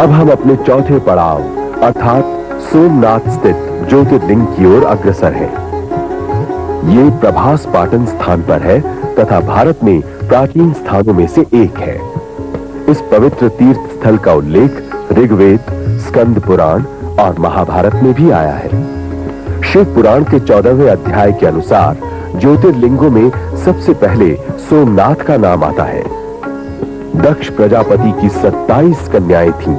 अब हम अपने चौथे पड़ाव अर्थात सोमनाथ स्थित ज्योतिर्लिंग की ओर अग्रसर हैं। ये प्रभास पाटन स्थान पर है तथा भारत में प्राचीन स्थानों में से एक है। इस पवित्र तीर्थ स्थल का उल्लेख ऋग्वेद, स्कंद पुराण और महाभारत में भी आया है। शिव पुराण के 14वें अध्याय के अनुसार ज्योतिर्लिंगों में सबसे पहले सोमनाथ का नाम आता है। दक्ष प्रजापति की 27 कन्याएं थीं,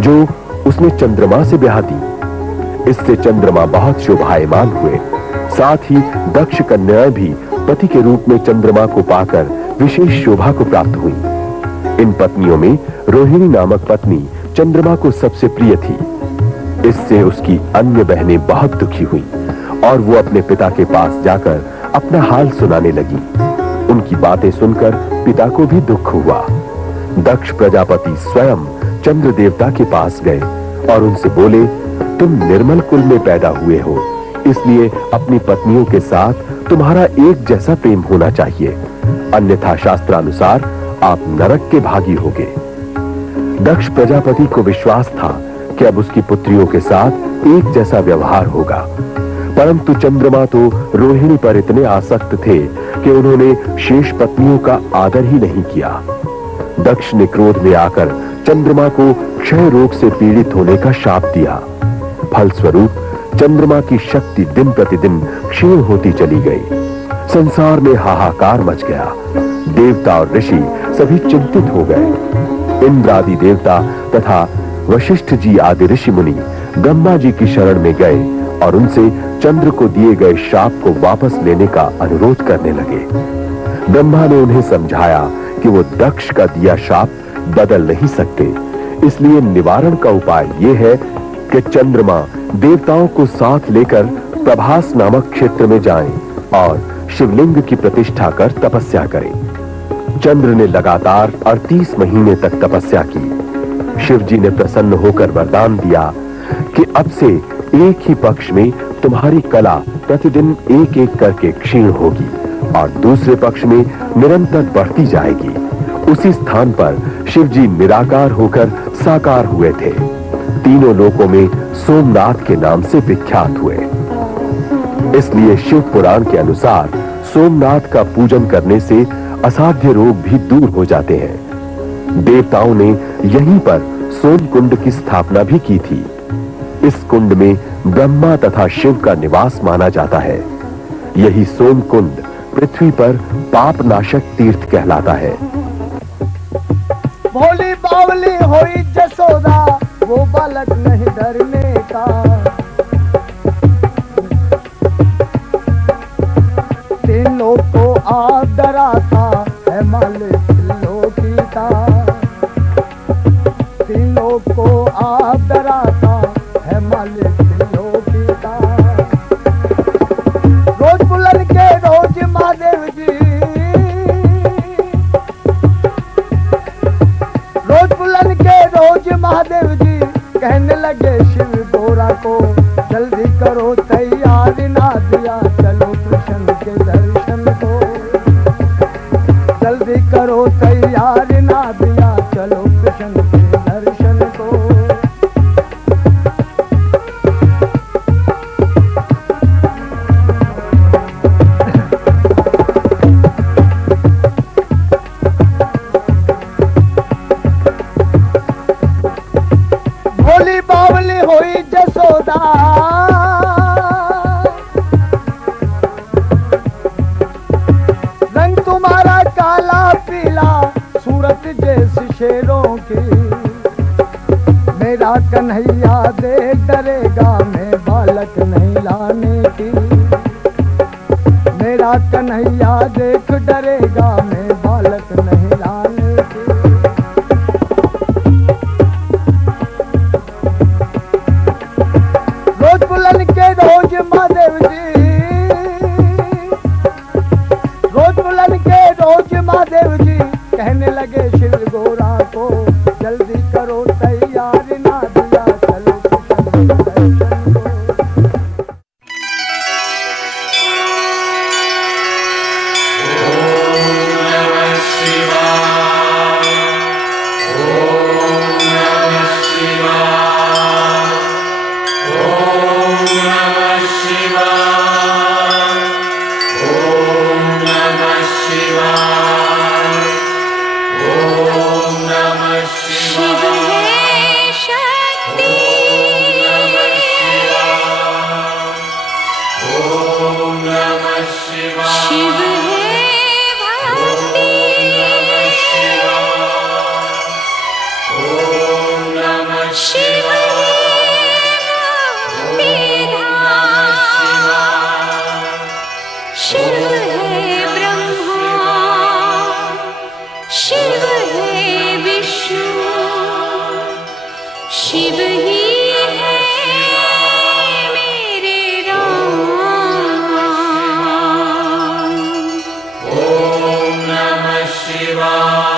जो उसने चंद्रमा से ब्याह दी। इससे चंद्रमा बहुत शोभायमान हुए। साथ ही दक्ष कन्याएं भी पति के रूप में चंद्रमा को पाकर विशेष शोभा को प्राप्त हुई। इन पत्नियों में रोहिणी नामक पत्नी चंद्रमा को सबसे प्रिय थी। इससे उसकी अन्य बहनें बहुत दुखी हुई और वो अपने पिता के पास जाकर अपना हाल सुनाने लगी। उनकी बातें सुनकर पिता को भी दुख हुआ। दक्ष प्रजापति स्वयं चंद्र देवता के पास गए और उनसे बोले, तुम निर्मल कुल में पैदा हुए हो, इसलिए अपनी पत्नियों के साथ तुम्हारा एक जैसा प्रेम होना चाहिए, अन्यथा शास्त्रानुसार आप नरक के भागी होगे। दक्ष प्रजापति को विश्वास था कि अब उसकी पुत्रियों के साथ एक जैसा व्यवहार होगा, परंतु चंद्रमा तो रोहिणी पर इतने आसक्त थे कि उन्होंने शेष पत्नियों का आदर ही नहीं किया। दक्ष ने क्रोध में आकर चंद्रमा को क्षय रोग से पीड़ित होने का शाप दिया। फलस्वरूप चंद्रमा की शक्ति दिन प्रतिदिन क्षीण होती चली गई। संसार में हाहाकार मच गया। देवता और ऋषि सभी चिंतित हो गए। इंद्र आदि देवता तथा वशिष्ठ जी आदि ऋषि मुनि ब्रह्मा जी की शरण में गए और उनसे चंद्र को दिए गए शाप को वापस लेने का अनुरोध करने लगे। ब्रह्मा ने उन्हें समझाया कि वो दक्ष का दिया शाप बदल नहीं सकते, इसलिए निवारण का उपाय यह है कि चंद्रमा देवताओं को साथ लेकर प्रभास नामक क्षेत्र में जाएं और शिवलिंग की प्रतिष्ठा कर तपस्या करें। चंद्र ने लगातार 38 महीने तक तपस्या की। शिव जी ने प्रसन्न होकर वरदान दिया कि अब से एक ही पक्ष में तुम्हारी कला प्रतिदिन एक एक करके क्षीण होगी और दूसरे पक्ष में निरंतर बढ़ती जाएगी। उसी स्थान पर शिव जी निराकार होकर साकार हुए थे। तीनों लोकों में सोमनाथ के नाम से विख्यात हुए। इसलिए शिव पुराण के अनुसार सोमनाथ का पूजन करने से असाध्य रोग भी दूर हो जाते हैं। देवताओं ने यहीं पर सोम कुंड की स्थापना भी की थी। इस कुंड में ब्रह्मा तथा शिव का निवास माना जाता है। यही सोम कुंड पृथ्वी पर पाप नाशक तीर्थ कहलाता है। भोली बावली होई जसोदा, वो बालक नहीं डरने का। तीनों को आप डराता है मालिक लोकी का। तीनों को आप डराता है मालिक लोकी का। रोज बुलन के रोज महादेव जी, रोज बुलन के रोज महादेव जी कहने लगे शिव गोरा को, जल्दी करो तैयारी ना दिया चलो कृष्ण के दर्शन को। जल्दी करो तैयारी ना दिया चलो कृष्ण के दर्शन को। भोली बावली होई जसोदा, रंग तुम्हारा काला पीला, सूरत जैसी शेरों की। मेरा कन्हैया देख डरेगा, मैं बालक नहीं लाने की। मेरा कन्हैया देख डरेगा, मैं बालक नहीं लाने की। रोज बुलन के रोज महादेव जी, रोज बुलन के रोज महादेव जी कहने लगे शिव गोरा को, जल्दी करो तैयारी ना दिया चलो कृष्ण के दर्शन को। ओम नमः शिवाय। शिव है शक्ति, शिव है भक्ति, शिव शिव है ब्रह्मा, शिव है विष्णु, शिव ही है मेरे राम। ओम नमः शिवाय।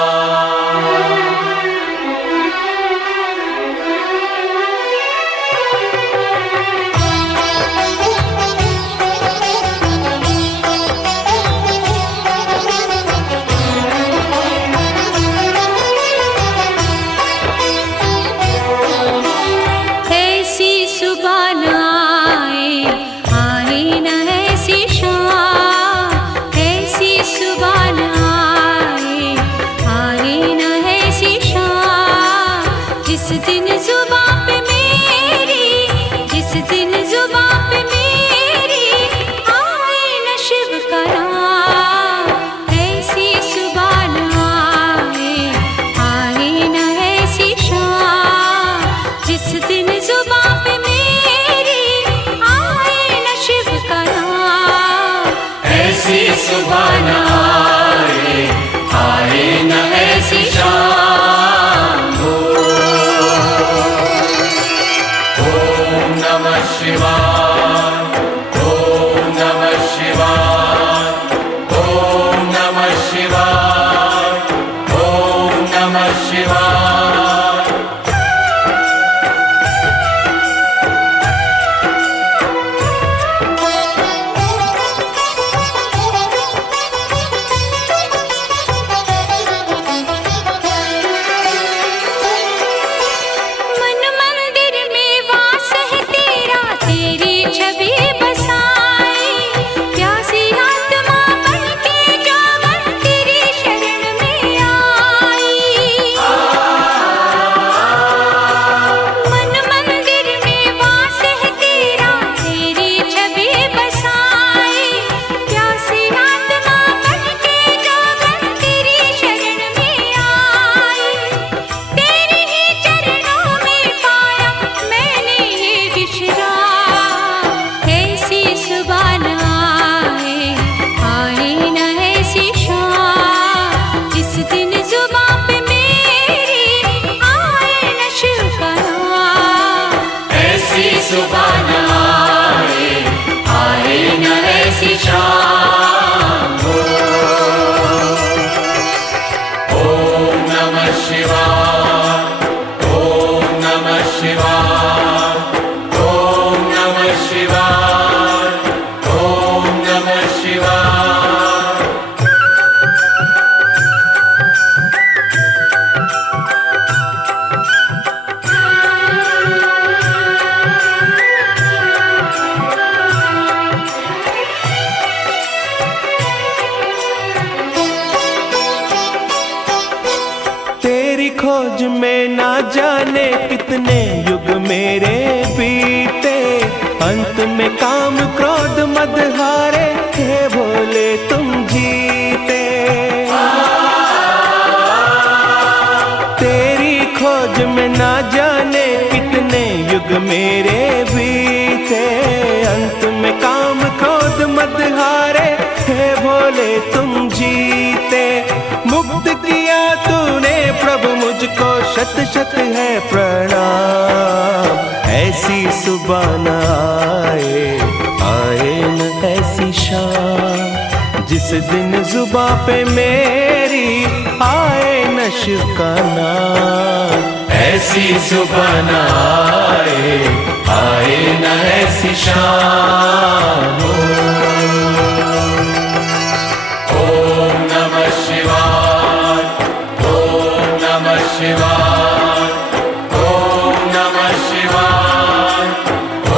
खोज में ना जाने कितने युग मेरे बीते, अंत में काम क्रोध मद हारे, हे भोले तुम जीते। तेरी खोज में ना जाने कितने युग मेरे बीते, अंत में काम क्रोध मद हारे, हे भोले तुम जीते। मुक्त किया तूने प्रभु मुझको, शत शत है प्रणाम। ऐसी सुबह न आए न ऐसी शाम, जिस दिन जुबां पे मेरी आए न शिव का नाम। ऐसी सुबह न आए न ऐसी शाम। ओम नमः शिवाय, ओम नमः शिवाय, ओम नमः शिवाय,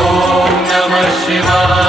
ओम नमः शिवाय।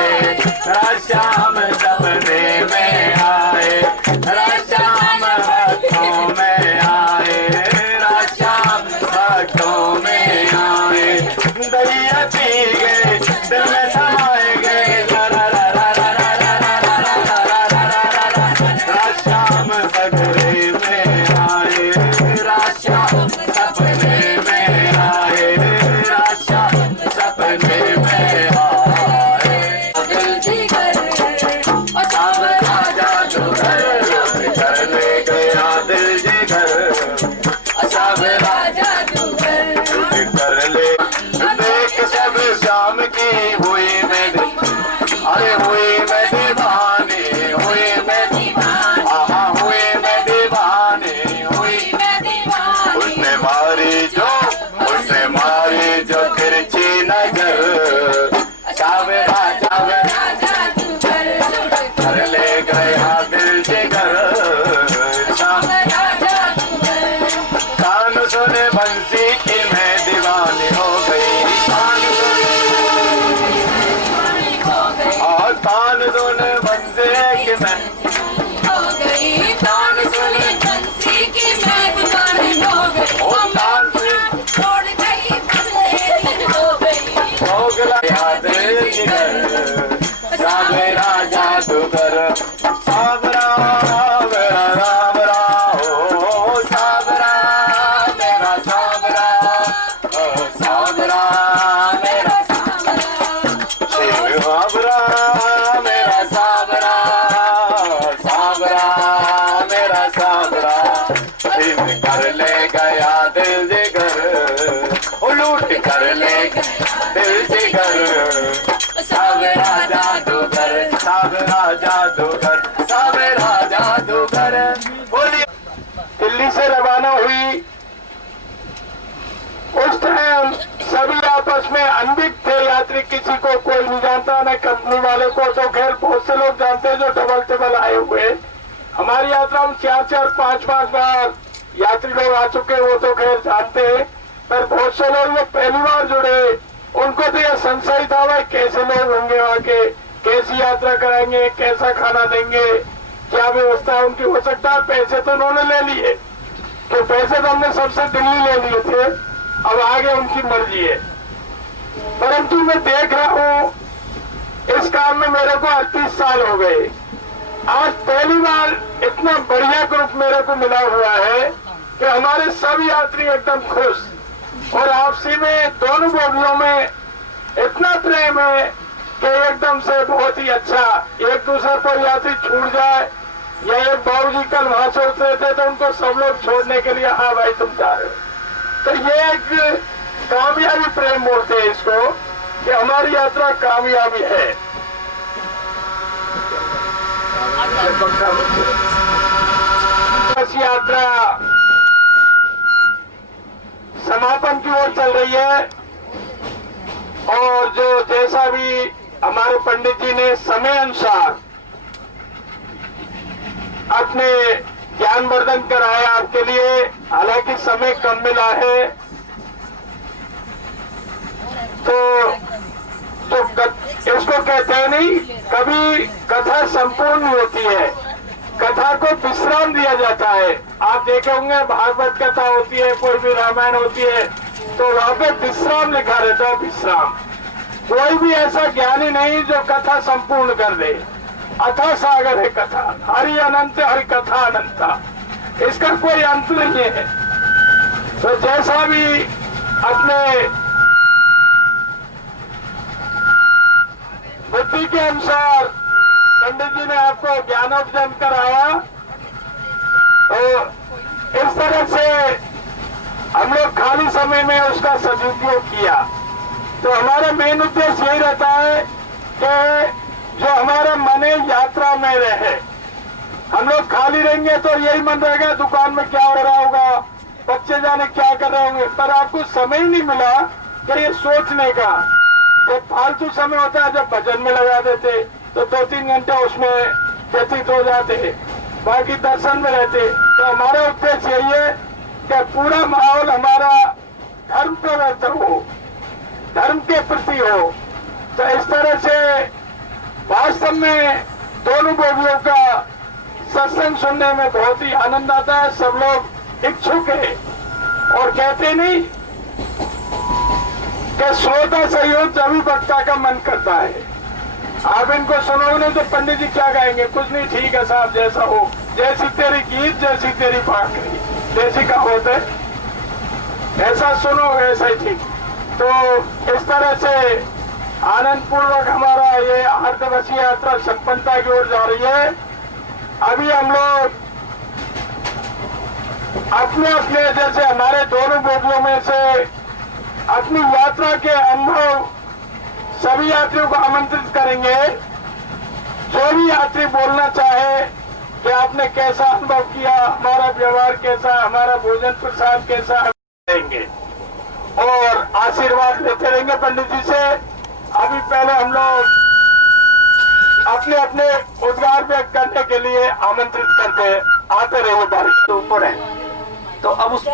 दैया पी गए दिल में समाए गए ला ला ला ला ला ला ला ला ला ला ला ला श्याम सगरे में आए श्याम सपने में आए श्याम सपने में आए दिल जिगर और सावरा जादू कर ले गया दिल जिगर सावरा जादूगर कर ले देख सब शाम की हुई मैं अरे हुई मैं दीवानी हुई मैं आहा हुई मैं दीवानी हुई मैं दीवानी उसने मारी जो तिरछी नजर सावरा सावरा जादूगर कर ले गया दिल जिगर सावरा जादूगर कान सुने बंसी की मैं दीवानी हो गई कान हो गई और कान सुने बंसी की मैं हो गई तान सुनी बंसी की मैं दीवानी हो गई ओ कान सुने छोड़ गई बंसी हो गई हो गया दिल जिगर सावरा जादूगर सावरा मेरा सावरा ओ सावरा मेरा सावरा ओ सावरा मेरा सावरा मेरा सावरा सावरा मेरा सावरा कर ले गया दिल जिगर ओ लूट कर ले दिल जिगर सावरा जादूगर सावरा जादूगर सावरा जादूगर बोलिए दिल्ली से रवाना हुई उस टाइम सभी आपस में अनभिज्ञ थे यात्री किसी को कोई नहीं जानता न कंपनी वाले को तो खैर बहुत से लोग जानते जो डबल टेबल आए हुए हमारी यात्रा में 4-4, 5-5 बार यात्री लोग आ चुके वो तो खैर जानते हैं पर बहुत से लोग जो पहली बार जुड़े उनको तो यह संशय था भाई कैसे लोग होंगे वहाँ के कैसी यात्रा कराएंगे कैसा खाना देंगे क्या व्यवस्था उनकी हो सकता है पैसे तो उन्होंने ले लिए तो पैसे तो हमने सबसे दिल्ली ले लिए थे अब आगे उनकी मर्जी है परंतु मैं देख रहा हूँ इस काम में मेरे को 38 साल हो गए आज पहली बार इतना बढ़िया ग्रुप मेरे को मिला हुआ है कि हमारे सब यात्री एकदम खुश और आपसी में दोनों बोगियों में इतना प्रेम है कि एकदम से बहुत ही अच्छा एक दूसरे पर यात्री छूट जाए या एक बाबूजी कल वहां से उतरे थे तो उनको सब लोग छोड़ने के लिए हाँ भाई तुम जा रहे हो तो ये एक कामयाबी प्रेम बोलते हैं इसको कि हमारी यात्रा कामयाबी है बस यात्रा समापन की ओर चल रही है और जो जैसा भी हमारे पंडित जी ने समय अनुसार अपने ज्ञानवर्धन कराया आपके लिए हालांकि समय कम मिला है तो इसको कहते हैं नहीं कभी कथा संपूर्ण नहीं होती है कथा को विश्राम दिया जाता है आप देखे होंगे भागवत कथा होती है कोई भी रामायण होती है तो वहाँ पे विश्राम लिखा रहता है विश्राम कोई भी ऐसा ज्ञानी नहीं जो कथा संपूर्ण कर दे अथा सागर है कथा हरि अनंत हरि कथा अनंता इसका कोई अंत नहीं है तो जैसा भी अपने बुद्धि के अनुसार पंडित जी ने आपको ज्ञानोपदेश कराया तो इस तरह से हम लोग खाली समय में उसका सदुपयोग किया तो हमारा मेन उद्देश्य यही रहता है कि जो हमारा मन यात्रा में रहे हम लोग खाली रहेंगे तो यही मन रहेगा दुकान में क्या हो रहा होगा बच्चे जाने क्या कर रहे होंगे पर आपको समय ही नहीं मिला कि ये सोचने का जब फालतू समय होता है जब भजन में लगा देते तो 2-3 घंटे उसमें व्यतीत हो जाते बाकी दर्शन में रहते तो हमारा उद्देश्य यही है कि पूरा माहौल हमारा धर्म प्रवर्तन हो धर्म के प्रति हो तो इस तरह से वास्तव में दोनों बोगियों का सत्संग सुनने में बहुत ही आनंद आता है सब लोग इच्छुक है और कहते नहीं कि श्रोता सहयोग तभी वक्ता का मन करता है। आप इनको सुनोगे तो पंडित जी क्या गाएंगे, कुछ नहीं, ठीक है साहब जैसा हो, जैसी तेरी गीत जैसी तेरी भाकरी, जैसी का होते ऐसा सुनो ऐसा ही ठीक। तो इस तरह से आनंद पूर्वक हमारा ये 8 दिवसीय यात्रा संपन्नता की ओर जा रही है। अभी हम लोग अपने अपने जैसे हमारे दोनों बोगियों में से अपनी यात्रा के अनुभव सभी यात्रियों को आमंत्रित करेंगे। जो भी यात्री बोलना चाहे कि आपने कैसा अनुभव किया, हमारा व्यवहार कैसा, हमारा भोजन प्रसाद कैसा, देंगे और आशीर्वाद लेते रहेंगे पंडित जी से। अभी पहले हम लोग अपने अपने उद्गार व्यक्त करने के लिए आमंत्रित करते आते रहे। बारिश तो ऊपर है तो अब उस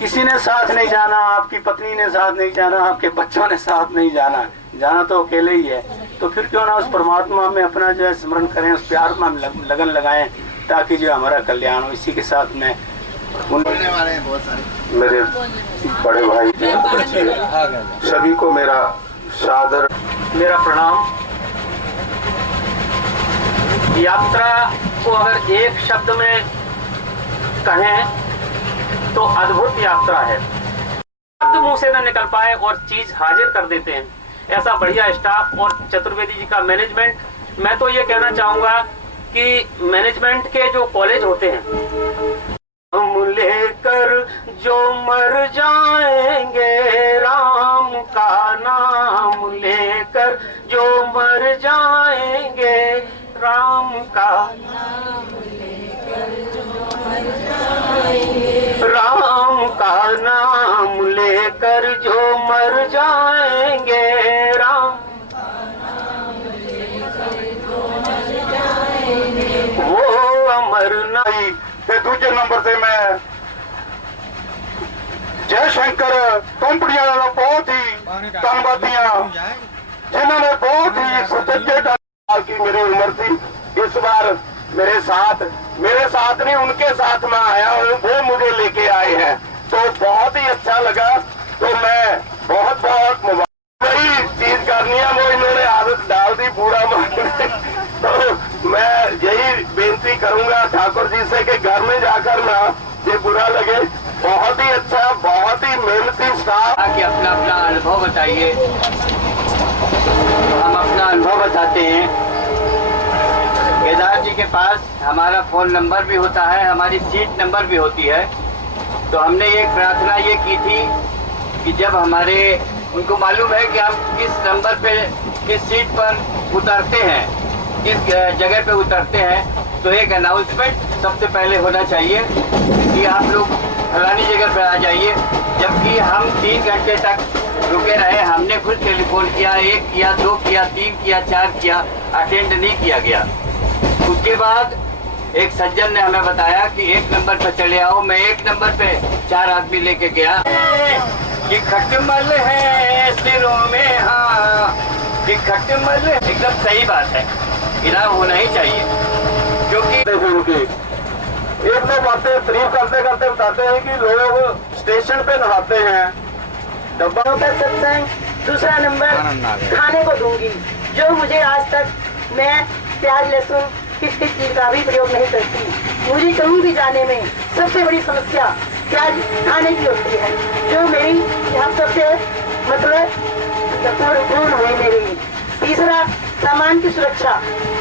किसी ने साथ नहीं जाना, आपकी पत्नी ने साथ नहीं जाना, आपके बच्चों ने साथ नहीं जाना, जाना तो अकेले ही है। तो फिर क्यों ना उस परमात्मा में अपना जो है स्मरण करें, उस प्यार में लगन लगाएं ताकि जो हमारा कल्याण हो। इसी के साथ में मेरे बड़े भाई सभी को मेरा सादर, मेरा प्रणाम। यात्रा को अगर एक शब्द में कहें तो अद्भुत यात्रा है। शब्द मुंह से न निकल पाए और चीज हाजिर कर देते हैं, ऐसा बढ़िया स्टाफ और चतुर्वेदी जी का मैनेजमेंट। मैं तो ये कहना चाहूंगा कि मैनेजमेंट के जो कॉलेज होते हैं, हम लेकर जो मर जाएंगे राम का नाम लेकर जो मर जाएंगे राम का राम का नाम लेकर जो मर जाएंगे राम वो अमर नहीं। फिर दूसरे नंबर से मैं जयशंकर कंपनियां वाला बहुत ही धन्यवादियां जिन्होंने बहुत ही सुसज्जित की मेरी उम्र थी। इस बार मेरे साथ नहीं उनके साथ में आया हूँ, वो मुझे लेके आए हैं तो बहुत ही अच्छा लगा। तो मैं बहुत वही चीज करनी है वो इन्होंने आदत डाल दी पूरा तो मैं यही बेनती करूंगा ठाकुर जी से कि घर में जाकर ना ये बुरा लगे। बहुत ही अच्छा, बहुत ही मेहनती स्टाफ। आके अपना अपना अनुभव बताइए। हम अपना अनुभव बताते हैं। केदार जी के पास हमारा फोन नंबर भी होता है, हमारी सीट नंबर भी होती है। तो हमने ये प्रार्थना ये की थी कि जब हमारे उनको मालूम है कि हम किस नंबर पे किस सीट पर उतरते हैं, किस जगह पे उतरते हैं, तो एक अनाउंसमेंट सबसे पहले होना चाहिए कि आप लोग फलानी जगह पे आ जाइए। जबकि हम 3 घंटे तक रुके रहे, हमने खुद टेलीफोन किया, 1 किया, 2 किया, 3 किया, 4 किया, अटेंड नहीं किया गया। उसके बाद एक सज्जन ने हमें बताया कि 1 नंबर पे चले आओ। मैं 1 नंबर पे 4 आदमी लेके गया कि खटमल है सिरों में, हाँ कि खटमल एकदम सही बात है, इनाम होना ही चाहिए। क्योंकि एक दो बातें तारीफ करते करते बताते हैं कि लोग स्टेशन पे नहाते हैं। डब्बा का सत्संग। दूसरा नंबर खाने को दूंगी, जो मुझे आज तक मैं प्याज लहसुन किसी चीज का भी प्रयोग नहीं करती। मुझे कहीं भी जाने में सबसे बड़ी समस्या प्याज खाने की होती है, जो मेरी यहाँ सबसे मतलब पूर्ण हुई मेरी। तीसरा सामान की सुरक्षा।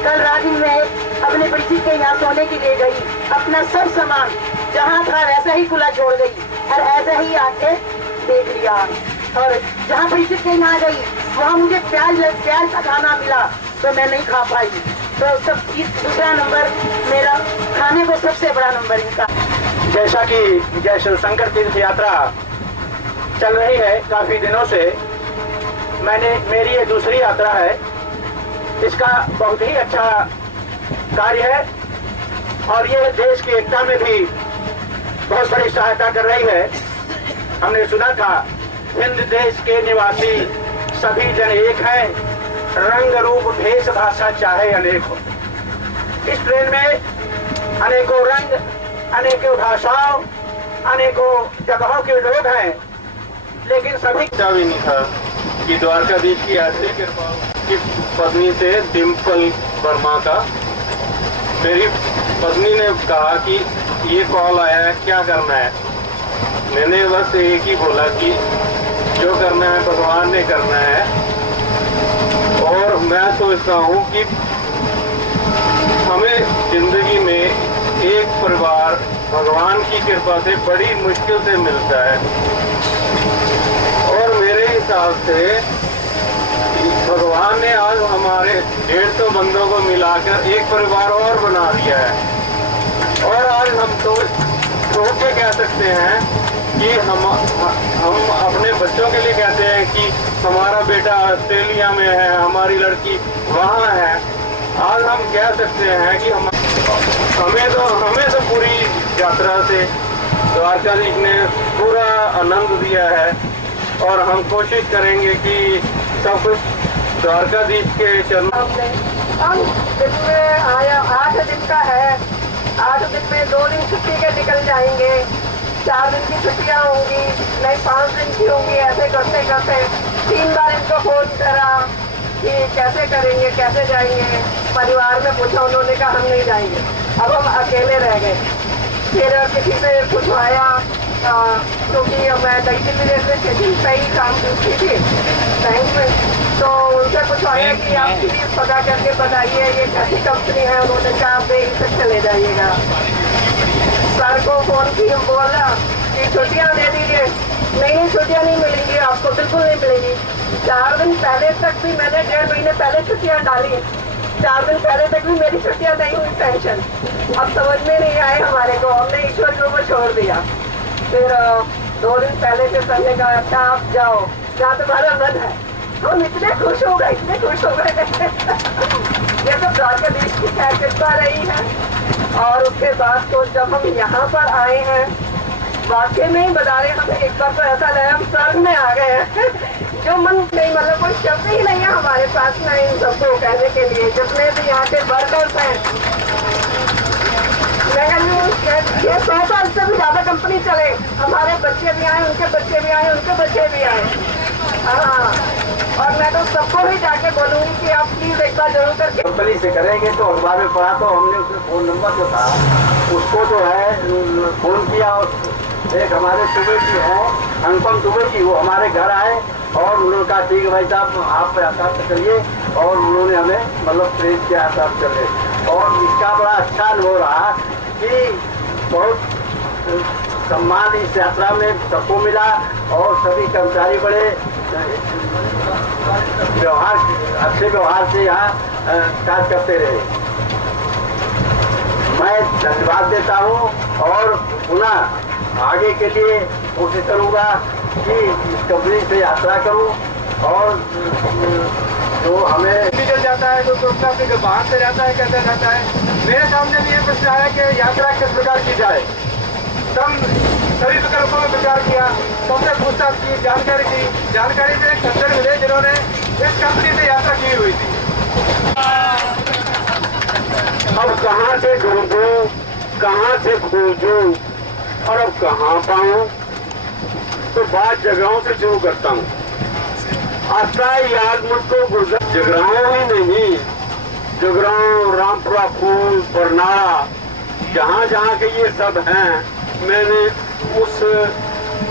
कल रात में अपने परिचित के यहाँ सोने के लिए गई, अपना सब सामान जहाँ था वैसा ही खुला छोड़ गई और ऐसा ही आके देख लिया। और जहाँ परिचित के यहाँ गई वहाँ मुझे प्याज का खाना मिला तो मैं नहीं खा पाई। तो सब दूसरा नंबर मेरा खाने को सबसे बड़ा नंबर इनका। जैसा कि जय शिव शंकर तीर्थ यात्रा चल रही है काफी दिनों से, मेरी ये दूसरी यात्रा है। इसका बहुत ही अच्छा कार्य है और ये देश की एकता में भी बहुत बड़ी सहायता कर रही है। हमने सुना था हिंद देश के निवासी सभी जन एक हैं, रंग रूप भेष भाषा चाहे अनेक हो। इस ट्रेन में अनेकों रंग, अनेकों भाषाओं, अनेकों जगहों के लोग हैं लेकिन सभी अच्छा भी नहीं था कि द्वारकाधीश की ऐसी कृपा कि पत्नी से डिम्पल वर्मा का मेरी पत्नी ने कहा कि ये कॉल आया है, क्या करना है। मैंने बस एक ही बोला कि जो करना है भगवान ने करना है। और मैं सोचता हूँ कि हमें जिंदगी में एक परिवार भगवान की कृपा से बड़ी मुश्किल से मिलता है। और मेरे हिसाब से भगवान ने आज हमारे 150 बंदों को मिलाकर एक परिवार और बना दिया है। और आज हम तो के कह सकते हैं कि हम अपने बच्चों के लिए कहते हैं कि हमारा बेटा ऑस्ट्रेलिया में है, हमारी लड़की वहाँ है। आज हम कह सकते हैं कि हमें तो पूरी यात्रा से द्वारकाधीश ने पूरा आनंद दिया है। और हम कोशिश करेंगे कि सब कुछ द्वारकाधीश के चरण। हम दिन में आया 8 दिन का है, 8 दिन में 2 दिन छुट्टी के निकल जाएंगे, 4 दिन की छुट्टियां होंगी, नहीं 5 दिन की होंगी। ऐसे करते करते 3 बार इनको फोन करा कि कैसे करेंगे, कैसे जाएंगे। परिवार में पूछा, उन्होंने कहा हम नहीं जाएंगे। अब हम अकेले रह गए। फिर किसी से पूछवाया क्योंकि मैं नई दिल्ली रेलवे स्टेशन पे ही काम करती थी बैंक में, तो उनसे पूछवाया कि आप प्लीज पता करके बताइए ये कैसी कंपनी है। उन्होंने कहा आप बेहिचक चले जाइएगा। सर को फोन की, बोला कि छुट्टियाँ दे दीजिए। नहीं, छुट्टियाँ नहीं मिलेंगी आपको, बिल्कुल नहीं मिलेंगी। 4 दिन पहले तक भी मैंने 1.5 महीने पहले छुट्टियाँ डाली। 4 दिन पहले तक भी मेरी छुट्टियाँ नहीं हुई पेंशन। अब समझ में नहीं आए हमारे को, हमने ईश्वर के ऊपर छोड़ दिया। फिर 2 दिन पहले से सर ने कहा अच्छा आप जाओ जहाँ तुम्हारा मन है। हम इतने खुश हो गए, इतने खुश हो गए। ये तो द्वारकाधीश की कृपा रही है। और उसके बाद तो जब हम यहाँ पर आए हैं, वाकई में ही बता रहे, हमें एक बार तो ऐसा लगा हम स्वर्ग में आ गए हैं। जो मन नहीं, मतलब कोई शब्द ही नहीं है हमारे पास में इन सबको कहने के लिए। जितने भी यहाँ के वर्कर्स हैं, ये 100 साल से भी ज्यादा कंपनी चले, हमारे बच्चे भी आए, उनके बच्चे भी आए, उनके बच्चे भी आए। हाँ, और मैं तो सबको भी जाके बोलूंगी कि आप प्लीज एक बार जरूर करके कंपनी से करेंगे। तो अखबार में पढ़ा, तो हमने उसमें फोन नंबर जो था उसको जो है फोन किया। और एक हमारे दुबई की है, अनुपम दुबई की, वो हमारे घर आए और उन्होंने कहा ठीक है भाई साहब आप यातायात से चलिए। और उन्होंने हमें मतलब प्रेस किया यातायात चले। और इसका बड़ा अच्छा अनुभव रहा कि बहुत सम्मान इस यात्रा में सबको मिला। और सभी कर्मचारी बड़े व्यवहार, अच्छे व्यवहार से यहाँ कार्य करते रहे। मैं धन्यवाद देता हूँ और पुनः आगे के लिए कोशिश करूँगा कि इस कंपनी से यात्रा करूँ। और जो हमें निकल जाता है, तो सोचता है कि बाहर से जाता है, कैसे जाता है। मेरे सामने भी ये प्रश्न आया कि यात्रा किस प्रकार की जाए। सभी विकल्पों में विचार किया, सबसे पूछताछ की, जानकारी से एक सज्जन मिले जिन्होंने इस कंपनी से यात्रा की हुई थी। अब कहाँ से ढूंढूं, कहाँ से खोजूं और अब कहाँ पाऊं। तो बात जगहों से शुरू करता हूँ। आता है याद मुझको गुर्जर जगराओं ही नहीं, जगराओं, रामपुरा, फूल, बरनाला, जहाँ जहाँ के ये सब हैं, मैंने उस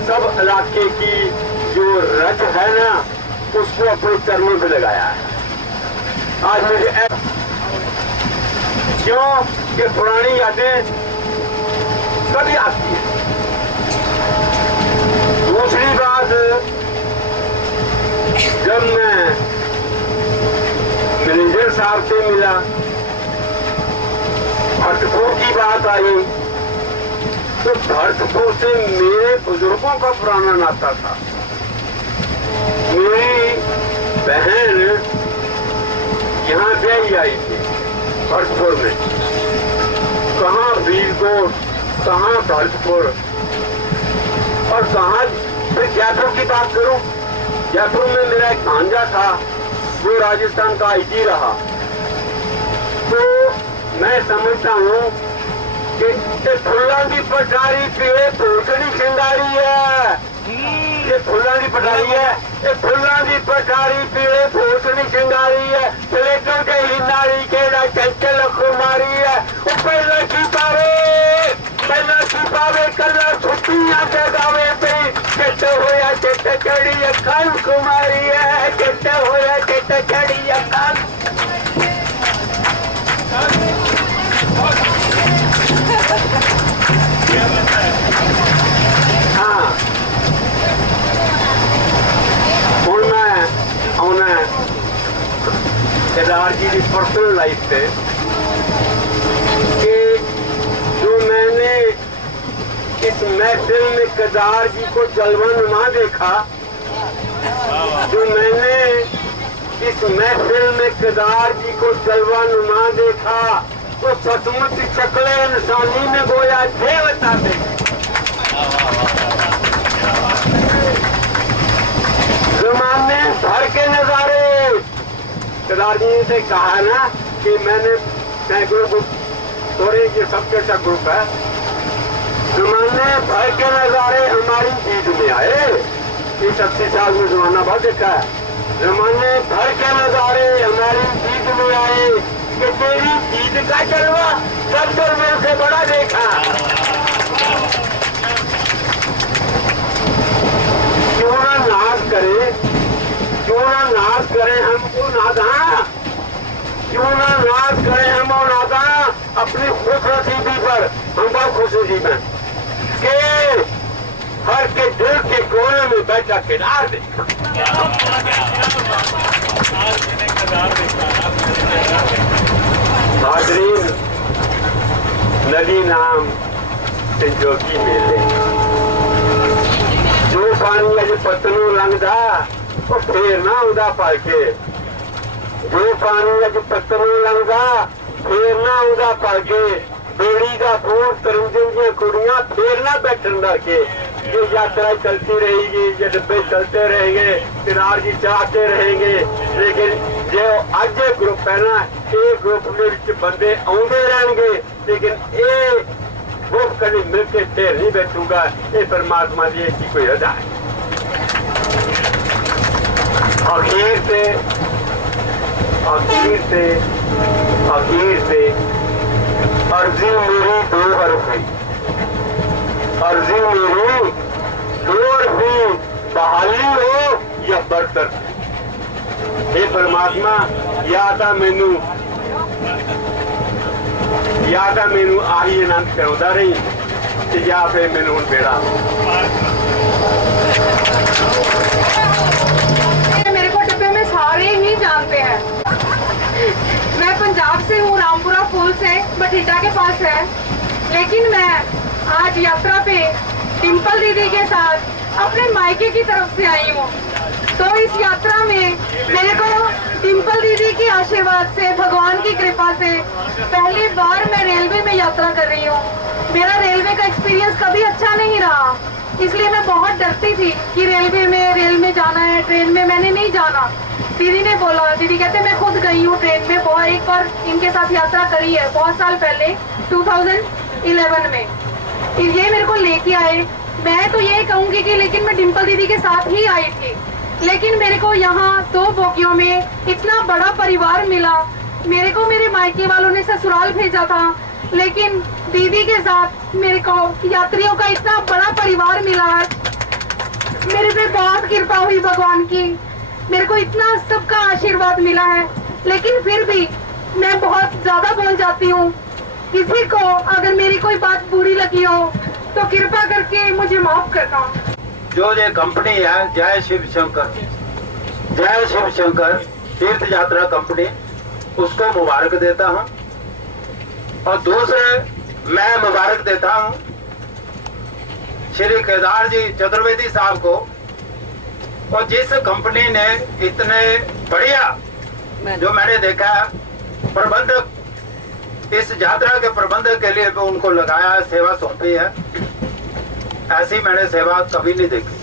सब इलाके की जो रज है ना उसको अपने कर्मों पे लगाया है। आज मुझे क्यों कि पुरानी यादें कभी आती है। दूसरी बात, जब मैं मैनेजर साहब से मिला, भरतपुर की बात आई, तो भरतपुर से मेरे बुजुर्गों का पुराना नाता था। मेरी बहन यहाँ से आई थी भरतपुर में। कहाँ वीरकोट, कहाँ भरतपुर और कहाँ फिर जयपुर की बात करूं। जयपुर में मेरा एक भांजा था, वो राजस्थान का आईजी रहा। तो मैं समझता हूँ कि फुल्ला की पटारी पे भोसड़ी सिंगारी है। ये फुल्लां दी पटारी है, ये फुल्लां दी पटारी पीले भूसनी शिंगारी है, प्लेटों के ही नारी केड़ा चंचल खुमारी है। वो पहला की पावे कला छुट्टियां के दावे पे चिट्ट होया चिट्ट चढ़ी अखान कुमारी है, चिट्ट होया चिट्ट चढ़ी अखान। हाँ हुण मैं आना केदार जी की पर्सनल लाइफ से कि जो मैंने इस महफिल में केदार जी को जलवानुमा देखा, जो मैंने इस महफिल में केदार जी को जलवानुमा देखा, तो सचमुच शक्ल इंसानी में गोया देवता देखा। जमाने भर के नजारे केदार जी से कहा ना कि मैंने ग्रुप थोड़े ये सबके सब ग्रुप है, जमाने भर के नजारे हमारी ईद में आए। इस 80 साल में जमाना बहुत देखा है। जमाने भर के नजारे हमारी ईद में आए कि तेरी ईद का जलवा सब जलवे से बड़ा देखा। क्यों ना नाश करे, क्यों ना नाश करें हमको नादां, क्यों ना नाश करें हम और नादां अपनी खुश नसीबी पर। हम बहुत खुश नसीब हैं कि हर के दिल के कोने में बैठा केदार देखा। हाजरीन, नदी नाम संजोगी मेले, जो पानी अज पतनों लंघदा वो फेर ना आउंदा भर के, जो पानी अज पतनों लंघदा फेर ना आउंदा भर के। बेड़ी का फूल तरंजन दी कुड़ियां फेर ना बैठन करके। ये यात्रा चलती रहेगी, ये डब्बे चलते रहेंगे, केदार जी चलाते रहेंगे। लेकिन जो अज ग्रुप है ना, ये ग्रुप में बंदे आउंदे रहेंगे, लेकिन ये ग्रुप कभी मिलके फेर नहीं बैठूगा। ये परमात्मा की ऐसी कोई रजा है। आखिर से अर्जी मेरी दो हरफी, अर्जी मेरी दो हरफी, बहाली हो या बरतर। हे परमात्मा या मैनू आही आनंद करवा रही कि या फिर मैनू हुण बेड़ा। मेरे को डब्बे में सारे ही जानते हैं। मैं पंजाब से हूँ, रामपुरा फूल से, बठिंडा के पास है। लेकिन मैं आज यात्रा पे डिम्पल दीदी के साथ अपने मायके की तरफ से आई हूँ। तो इस यात्रा में मेरे को डिम्पल दीदी के आशीर्वाद से, भगवान की कृपा से पहली बार मैं रेलवे में यात्रा कर रही हूँ। मेरा रेलवे का एक्सपीरियंस कभी अच्छा नहीं रहा, इसलिए मैं बहुत डरती थी कि रेल में जाना है, ट्रेन में मैंने नहीं जाना। दीदी ने बोला, दीदी कहते मैं खुद गई हूँ ट्रेन में, बहुत एक बार इनके साथ यात्रा करी है बहुत साल पहले 2011 में। ये मेरे को लेके आए। मैं तो ये कहूंगी कि लेकिन मैं डिम्पल दीदी के साथ ही आई थी, लेकिन मेरे को यहाँ 2 बोगियों में इतना बड़ा परिवार मिला। मेरे को मेरे मायके वालों ने ससुराल भेजा था, लेकिन दीदी के साथ मेरे को यात्रियों का इतना बड़ा परिवार मिला है। मेरे पे बहुत कृपा हुई भगवान की, मेरे को इतना सबका आशीर्वाद मिला है। लेकिन फिर भी मैं बहुत ज्यादा बोल जाती हूँ। किसी को अगर मेरी कोई बात बुरी लगी हो तो कृपा करके मुझे माफ करना। जो ये कंपनी है जय शिव शंकर तीर्थ यात्रा कंपनी, उसको मुबारक देता हूँ। और दूसरे मैं मुबारक देता हूँ श्री केदार जी चतुर्वेदी साहब को, और जिस कंपनी ने इतने बढ़िया जो मैंने देखा प्रबंधक, इस यात्रा के प्रबंधक के लिए उनको लगाया, सेवा सौंपी है, ऐसी मैंने सेवा कभी नहीं देखी।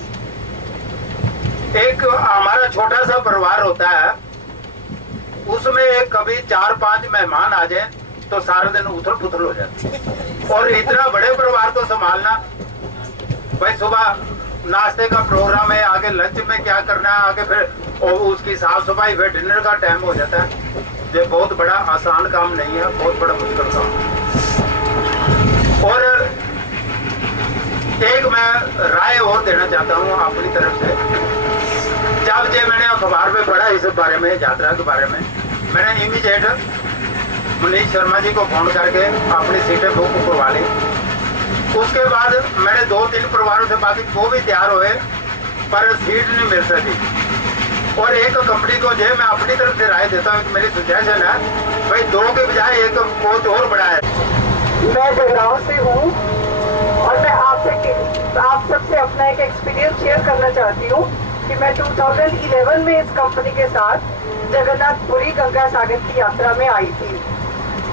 एक हमारा छोटा सा परिवार होता है, उसमें एक कभी 4-5 मेहमान आ जाए तो सारा दिन उथल पुथल हो जाते। और इतना बड़े परिवार को संभालना, भाई सुबह नाश्ते का प्रोग्राम है, आगे लंच में क्या करना है, आगे फिर और उसकी साफ सफाई, फिर डिनर का टाइम हो जाता है। ये बहुत बड़ा आसान काम नहीं है, बहुत बड़ा मुश्किल काम है। और एक मैं राय और देना चाहता हूँ अपनी तरफ से। जब ये मैंने अखबार में पढ़ा इस बारे में, यात्रा के बारे में, मैंने इमीडिएट मनीष शर्मा जी को फोन करके अपनी सीटें बुक करवा ली। उसके बाद मैंने 2-3 परिवारों से बाकी वो भी तैयार हुए, पर सीट नहीं मिल सकी। और एक कंपनी को जो मैं अपनी तरफ से राय देता हूँ, मेरी सजेशन है भाई 2 के बजाय एक कोच और बढ़ाए। मैं जगराव से हूँ और मैं आप सबसे अपना एक एक्सपीरियंस शेयर करना चाहती हूँ कि मैं 2011 में इस कंपनी के साथ जगन्नाथपुरी गंगा सागर की यात्रा में आई थी।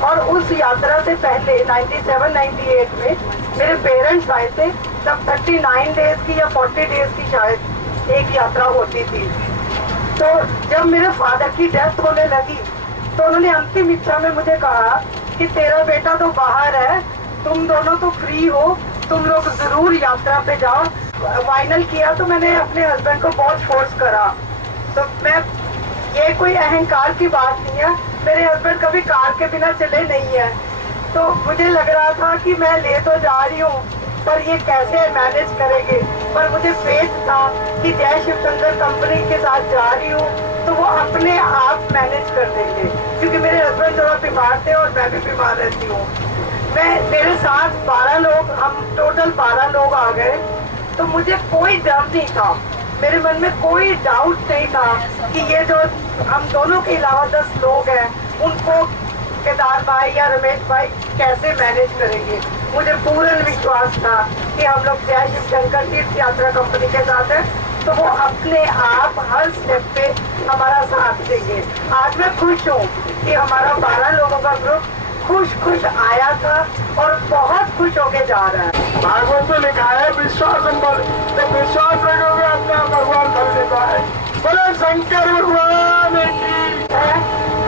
और उस यात्रा से पहले 97-98 में मेरे पेरेंट्स आए थे, तब 39 डेज की या 40 डेज की शायद एक यात्रा होती थी। तो जब मेरे फादर की डेथ होने लगी तो उन्होंने अंतिम इच्छा में मुझे कहा कि तेरा बेटा तो बाहर है, तुम दोनों तो फ्री हो, तुम लोग जरूर यात्रा पे जाओ। फाइनल किया तो मैंने अपने हस्बैंड को बहुत फोर्स करा। तो मैं, ये कोई अहंकार की बात नहीं है, मेरे हस्बैंड कभी कार के बिना चले नहीं है। तो मुझे लग रहा था कि मैं ले तो जा रही हूँ पर ये कैसे मैनेज करेंगे, पर मुझे फेथ था कि जय शिव शंकर कंपनी के साथ जा रही हूँ तो वो अपने आप मैनेज कर देंगे, क्योंकि मेरे हस्बैंड थोड़ा बीमार थे और मैं भी बीमार रहती हूँ। मेरे साथ 12 लोग, हम टोटल 12 लोग आ गए। तो मुझे कोई डर नहीं था, मेरे मन में कोई डाउट नहीं था कि ये जो हम दोनों के अलावा 10 लोग हैं उनको केदार भाई या रमेश भाई कैसे मैनेज करेंगे। मुझे पूर्ण विश्वास था कि हम लोग जय शिव शंकर तीर्थ यात्रा कंपनी के साथ हैं, तो वो अपने आप हर स्टेप पे हमारा साथ देंगे। आज मैं खुश हूँ कि हमारा 12 लोगों का ग्रुप खुश आया था और बहुत खुश होके जा रहा है। भागवत में लिखा है विश्वास नंबर, तो विश्वास रखोगे अपना भगवान फल देता है। बोले शंकर भगवान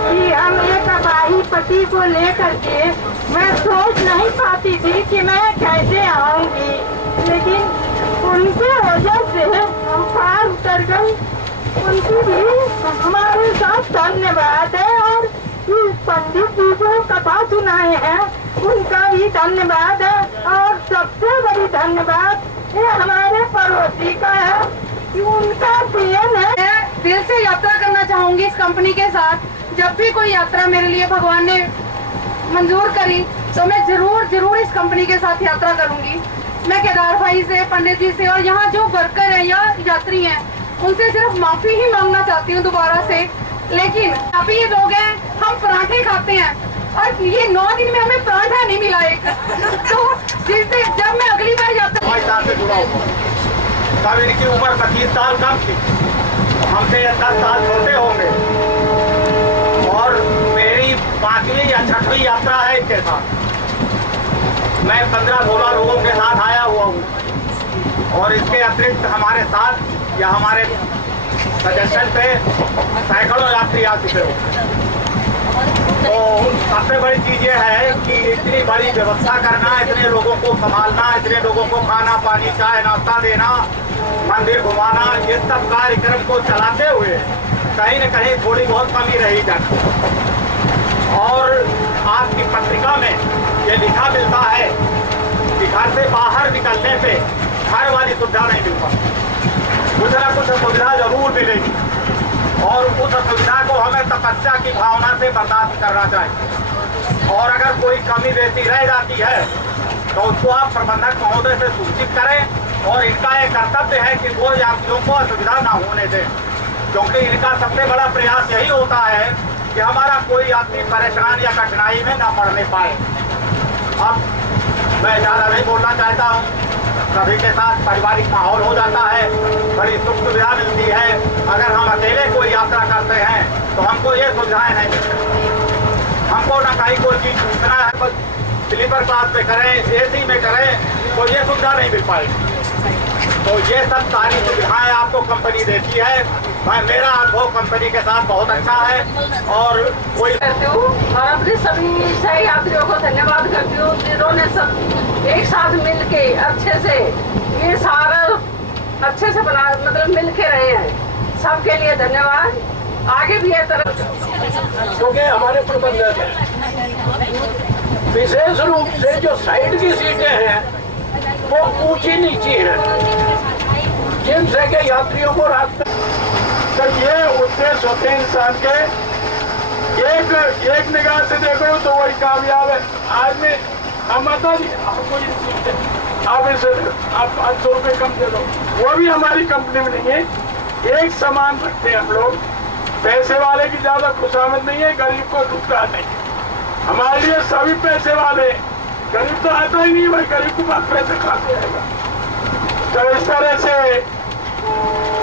कि हम एक अबाही पति को लेकर के मैं सोच नहीं पाती थी कि मैं कैसे आऊंगी, लेकिन उनके वजह से हम पार उतर गई। उनकी भी हमारे साथ धन्यवाद है। और पंडित जी जो कथा सुनाए हैं उनका भी धन्यवाद है। और सबसे बड़ी धन्यवाद ये हमारे पड़ोसी का है कि उनका देन है। मैं दिल से यात्रा करना चाहूंगी इस कंपनी के साथ। जब भी कोई यात्रा मेरे लिए भगवान ने मंजूर करी तो मैं जरूर इस कंपनी के साथ यात्रा करूंगी। मैं केदार भाई से, पंडित जी से और यहाँ जो वर्कर हैं या यात्री हैं उनसे सिर्फ माफी ही मांगना चाहती हूँ दोबारा से। लेकिन अभी ये लोग हैं, हम पराठे खाते हैं और ये 9 दिन में हमें पराठा नहीं मिला एक। तो जिससे जब मैं अगली बार यात्रा 5 साल से जुड़ा हुआ, तब इनकी उम्र 25 साल कम थी, हमसे 10 साल छोटे होंगे। और मेरी 5वीं या 6वीं यात्रा है इनके साथ। मैं 15-16 लोगों के साथ आया हुआ हूँ और इसके अतिरिक्त हमारे साथ या हमारे सजेशन पे सैकड़ों यात्री आ चुके हो। तो सबसे बड़ी चीज ये है कि इतनी बड़ी व्यवस्था करना, इतने लोगों को संभालना, इतने लोगों को खाना पानी चाय नाश्ता देना, मंदिर घुमाना, ये सब कार्यक्रम को चलाते हुए कहीं न कहीं थोड़ी बहुत कमी रही जाती। और आपकी पत्रिका में ये लिखा मिलता है कि घर से बाहर निकलने पे घर वाली सुविधा नहीं मिल पाती, कुछ ना कुछ सुविधा जरूर मिलेगी। और उस सुविधा को हमें तपस्या की भावना से बर्दाश्त करना चाहिए। और अगर कोई कमी बेसी रह जाती है तो उसको आप प्रबंधक महोदय से सूचित करें। और इनका एक कर्तव्य है कि वो यात्रियों को असुविधा ना होने दें, क्योंकि इनका सबसे बड़ा प्रयास यही होता है कि हमारा कोई यात्री परेशान या कठिनाई में ना पड़ने पाए। अब मैं ज़्यादा नहीं बोलना चाहता हूँ, सभी के साथ पारिवारिक माहौल हो जाता है, बड़ी सुख सुविधा मिलती है। अगर हम अकेले कोई यात्रा करते हैं तो हमको ये सुविधाएं नहीं मिलती। हमको ना कहीं कोई चीज़ पूछना है, स्लीपर क्लास में करें, AC में करें, तो ये सुविधा नहीं मिल पाएगी। तो ये सब सारी सुविधाएं आपको कंपनी देती है। मेरा अनुभव कंपनी के साथ बहुत अच्छा है। और कोई करती हूँ और अपने सभी सही यात्रियों को धन्यवाद करती हूँ जिन्होंने सब एक साथ मिलके अच्छे से ये सारा अच्छे से बना मतलब मिल के रहे हैं। सबके लिए धन्यवाद। आगे भी है तरह क्योंकि हमारे प्रबंधक हैं, विशेष रूप से जो साइड की सीटें हैं वो ऊंची नीची हैं, जिनसे के यात्रियों को रास्ते। तो ये उद्देश्य होते हैं इंसान के, एक निगाह से देखो तो वही कामयाब है। आज में हम आता जी आपको ये सीट है, आप इसे आप 500 रुपये कम दे दो, वो भी हमारी कंपनी में नहीं है। एक समान रखते हैं हम लोग, पैसे वाले की ज्यादा खुशामद नहीं है, गरीब को दुखता नहीं। हमारे लिए सभी पैसे वाले, गरीब तो आता ही नहीं भाई, गरीब के पास पैसे खाते रहेगा। तो इस तरह से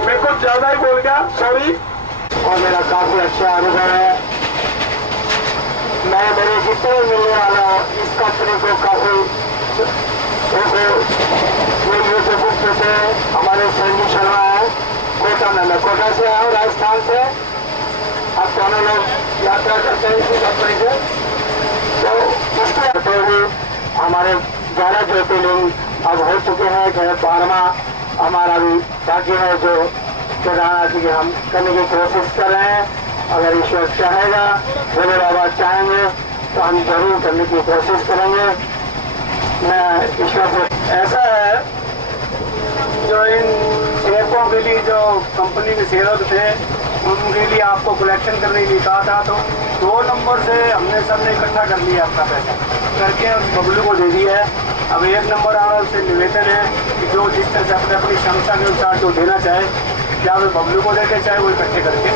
मैं कुछ ज्यादा ही बोल गया, सॉरी। और मेरा काफी अच्छा अनुभव है, मैं मेरे जितने मिलने वाला हूँ इस कंपनी को काफी से हमारे संजू शर्मा है, कोटा में, मैं कोटा से आया हूँ राजस्थान से। अब दोनों लोग यात्रा करते हैं इसी कंपनी से, तो उसके भी हमारे 11 ज्योतिर्लिंग अब हो चुके हैं। 12वां हमारा भी बाकी है जो केदारनाथ जी के हम करने की कोशिश कर रहे हैं। अगर ईश्वर चाहेगा, भोले बाबा चाहेंगे तो हम जरूर करने की कोशिश करेंगे। मैं ईश्वर से ऐसा है जो इन शेयरों के लिए जो कंपनी में शेयर थे उनके लिए आपको कलेक्शन करने के लिए कहा था, तो 2 नंबर से हमने सबने इकट्ठा कर लिया अपना पैसा करके बबलू को दे दिया है। अब 1 नंबर आ रहा, उससे निवेदन है कि जो जिस तरह से अपने अपनी क्षमता के अनुसार जो देना चाहे, क्या वे बबलू को देते चाहे वो इकट्ठे करके।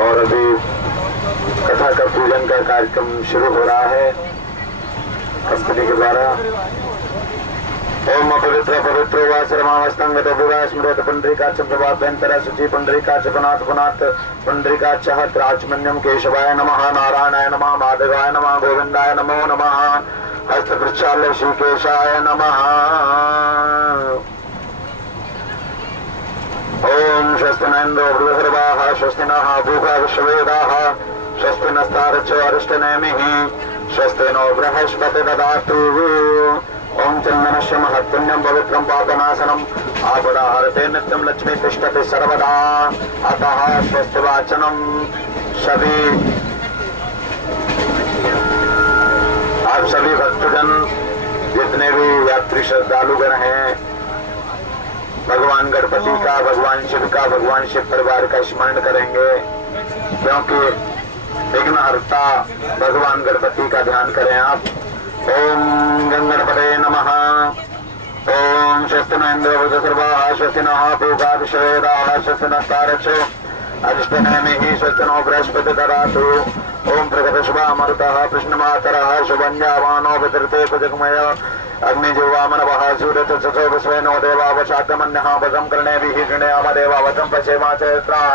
और अभी कथा का पूजन का कार्यक्रम शुरू हो रहा है कंपनी के द्वारा। ओम पवित्र पवित्र वा सर्वावस्थांगत विवाह स्मृत पुंडरीकाक्ष प्रभाभ्यंतर शुचि पुंडरीकाक्ष पुनाथ पुनाथ पुंडरीकाक्ष राजमन्यम केशवाय नमः, नारायणाय नमः, माधवाय नमः, गोविंदाय नमो नमः, हस्त प्रक्षाल्य श्रीकेशाय नमः। ओम स्वस्ति न इंद्रो बृहस्पतिर्वाः, स्वस्ति नः पूषा विश्ववेदाः, स्वस्ति नस्तारचो अरिष्टनेमिः, स्वस्ति नो बृहस्पति ददातु। ओम चंदनस्य महत्पुण्यम पवित्रम पापनाशनम आपदाहरते नित्यम लक्ष्मी तिष्ठति सर्वदा। अतः स्वस्ति वाचनम। सभी आप सभी भक्तजन जितने भी यात्री श्रद्धालुगण हैं, भगवान गणपति का, भगवान शिव का, भगवान शिव परिवार का स्मरण करेंगे, क्योंकि विघ्नहर्ता भगवान गणपति का ध्यान करें आप। ओम गंगणपते नमः। ओम स्वस्ति न इंद्रो सर्वाः, स्वस्ति नः पूषा विश्ववेदाः, स्वस्ति नस्तारचो अरिष्टनेमिः, स्वस्ति नो बृहस्पति ददातु। ओम प्रगतशुभामरुतः कृष्णमातरः शुभञ्जावानो वितरते कुजगमय अग्निजुवामनवः सूर्यचक्षुषो विश्वेनो देवावशाद्यमन्यः वशं कर्णेभिः गृणयामदेवावचं पश्येमाचैत्राः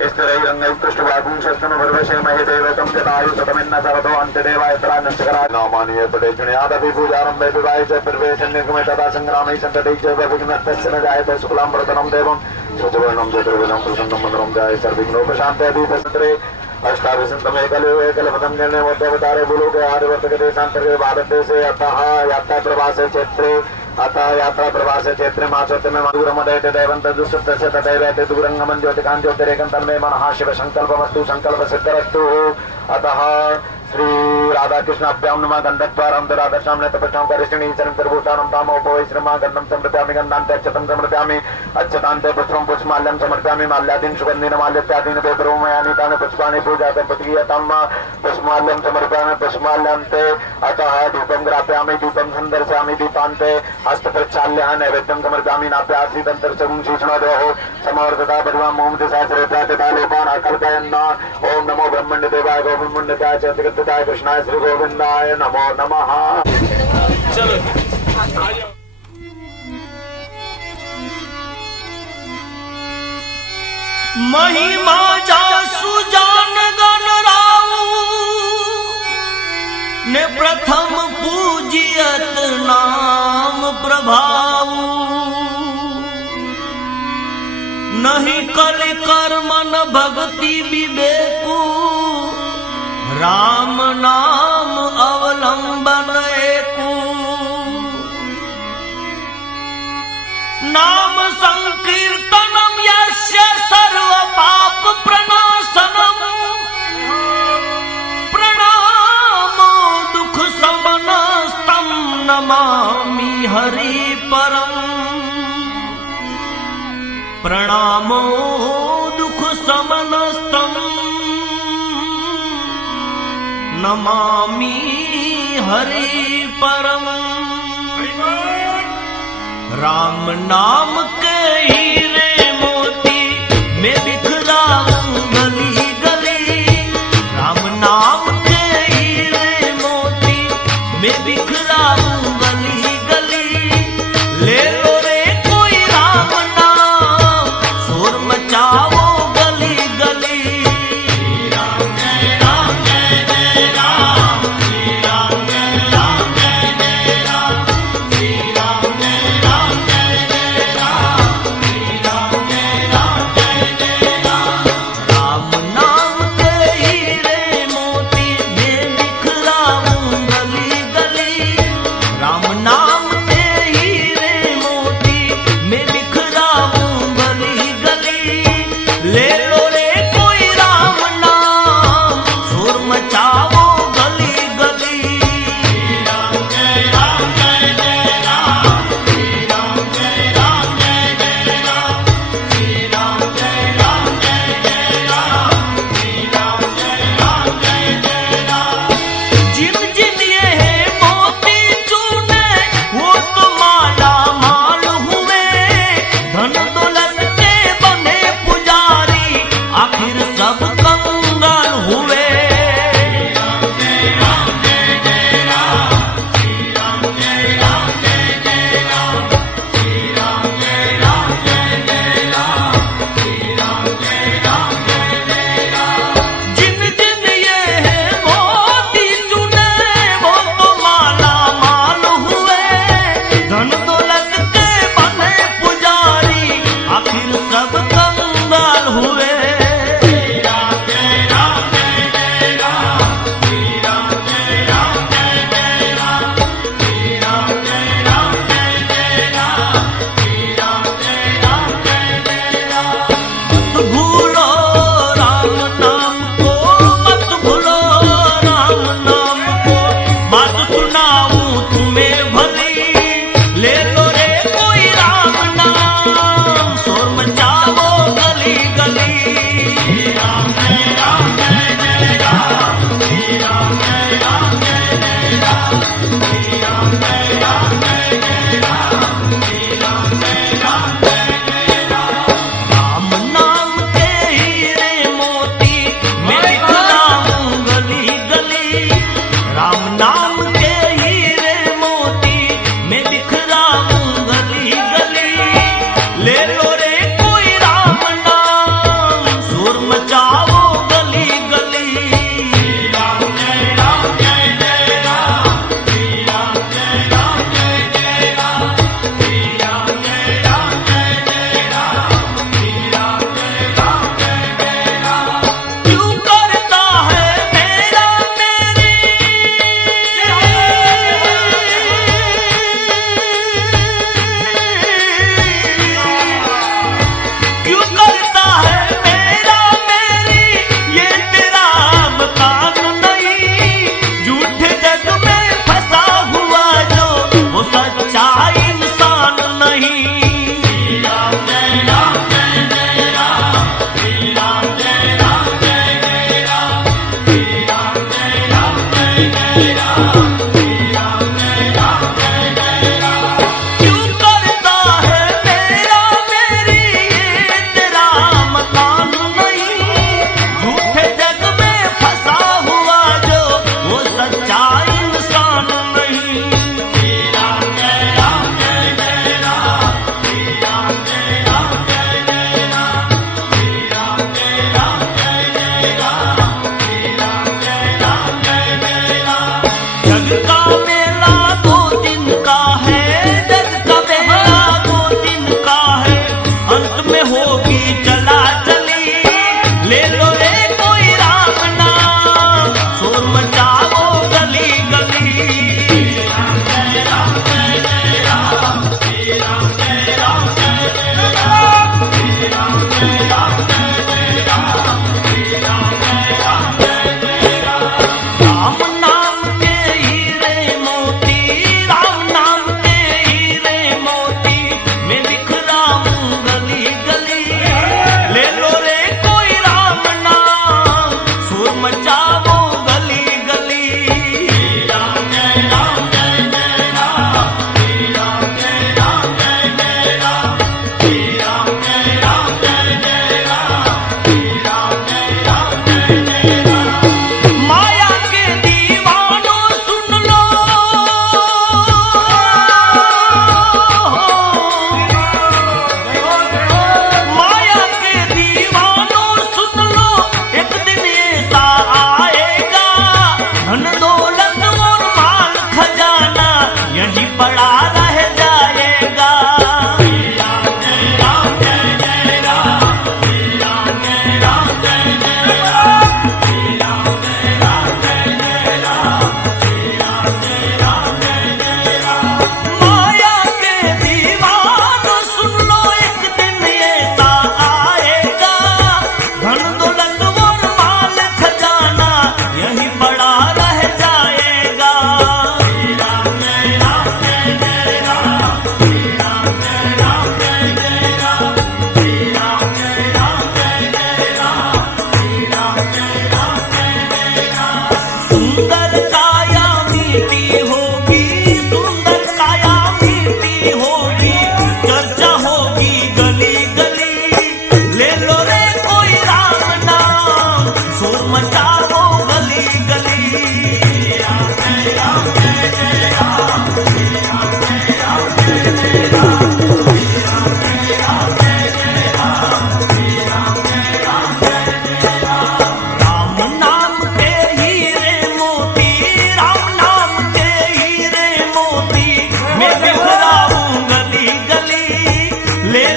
स्थिरैरङ्गैकृष्टवाकुं शस्त्रं भर्वशेमहि देवतं जटायु शतमिन्न सर्वतो अन्त्यदेवायत्रा नश्चकराय नामानि पदे गृणयादपि पूजारम्भे विवाहे च प्रवेशं निर्गमे तथा सङ्ग्रामे सन्तते च विघ्नस्तस्य न जायते शुक्लां वरदनं देवं स्वचवर्णं चतुर्भुजं प्रसन्नं मन्दरं जाय सर्वविघ्नोपशान्ते अभिपसत्रे अष्टादशतमे कलियुगे कलपतम निर्णय बुलू के आदिवर्तक देशांतर्गत भारत देशे अतः यात्रा प्रवास क्षेत्रे अतः यात्रा प्रवास क्षेत्रे मासोत्तम मधुरमदयते दैवंत दुष्टस्य तदैवते दूरंगमं ज्योतिकां ज्योतिरेकं मे मनः शिव संकल्पमस्तु संकल्प सिद्धिरस्तु। अतः श्री राधा कृष्णाभ्यां नमः। गंधद्वारं राधाश्यां तपस्यां करिष्णि चरित्रभूषाणं तामोपवेश्रमा गन्धं समर्पयामि गन्धान्ते अक्षतं समर्पयामि अक्षतान्ते पुष्पं पुष्पमाल्यं समर्पयामि माल्यादीन् सुगन्धीन माल्यत्यादीन् पेतरोमयानि तानि पुष्पाणि पूजाते पतियतां पुष्पमाल्यं समर्पयामि पुष्पमाल्यन्ते। अतः धूपं ग्रापयामि धूपं सन्दर्शयामि दीपान्ते हस्तप्रक्षाल्य नैवेद्यं समर्पयामि नाप्यासीदन्तर्शं शीर्षणोदयोः समवर्तता परिवां मोमदिशास्त्रेत्यादिता लोपान् कल्पयन्। ओम नमो ब्रह्मण्य देवाय गोब्रह्मण्यताय च कृष्णाय श्री गोविंदाय नमो नमः। चलो महिमा जासु जान गण राऊ ने प्रथम पूजियत नाम प्रभाऊ नहीं कल कर्मन भक्ति विवेकु राम नाम अवलंबन एकू। संकीर्तनम यस्य सर्व पाप प्रणाशनम प्रणामो दुख समनस्तम नमामि हरि परम प्रणामो दुख समनस्तम नमामि हरि परम। राम नाम के हीरे मोती में बिखराऊं गली गली, राम नाम के हीरे मोती में बिखराऊं गली गली। ले लो रे कोई राम नाम, शोर मचाओ गली गली।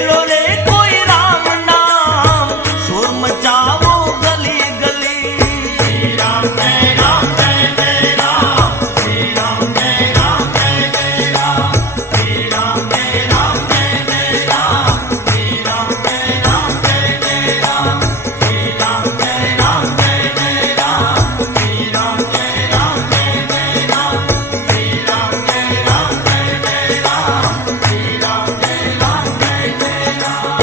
लो रे कोई राम नाम, शोर मचाओ गली गली। श्री राम जय राम जय जय राम, श्री राम जय राम जय जय राम, श्री राम जय राम जय जय राम, श्री राम जय राम जय जय राम, श्री राम जय राम जय जय राम, श्री राम जय राम जय जय राम, श्री राम जय राम जय जय राम, श्री राम जय राम जय जय राम।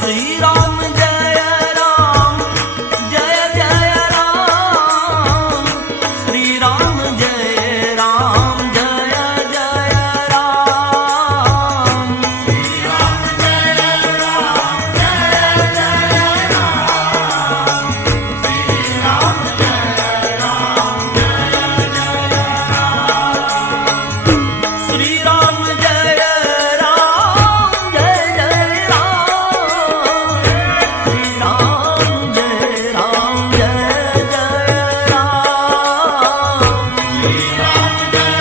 श्री राम जय राम जय जय राम, श्री राम जय राम जय जय राम, श्री राम जय राम जय जय राम, श्री राम जय राम जय जय राम, श्री राम जय राम जय जय राम, श्री राम जय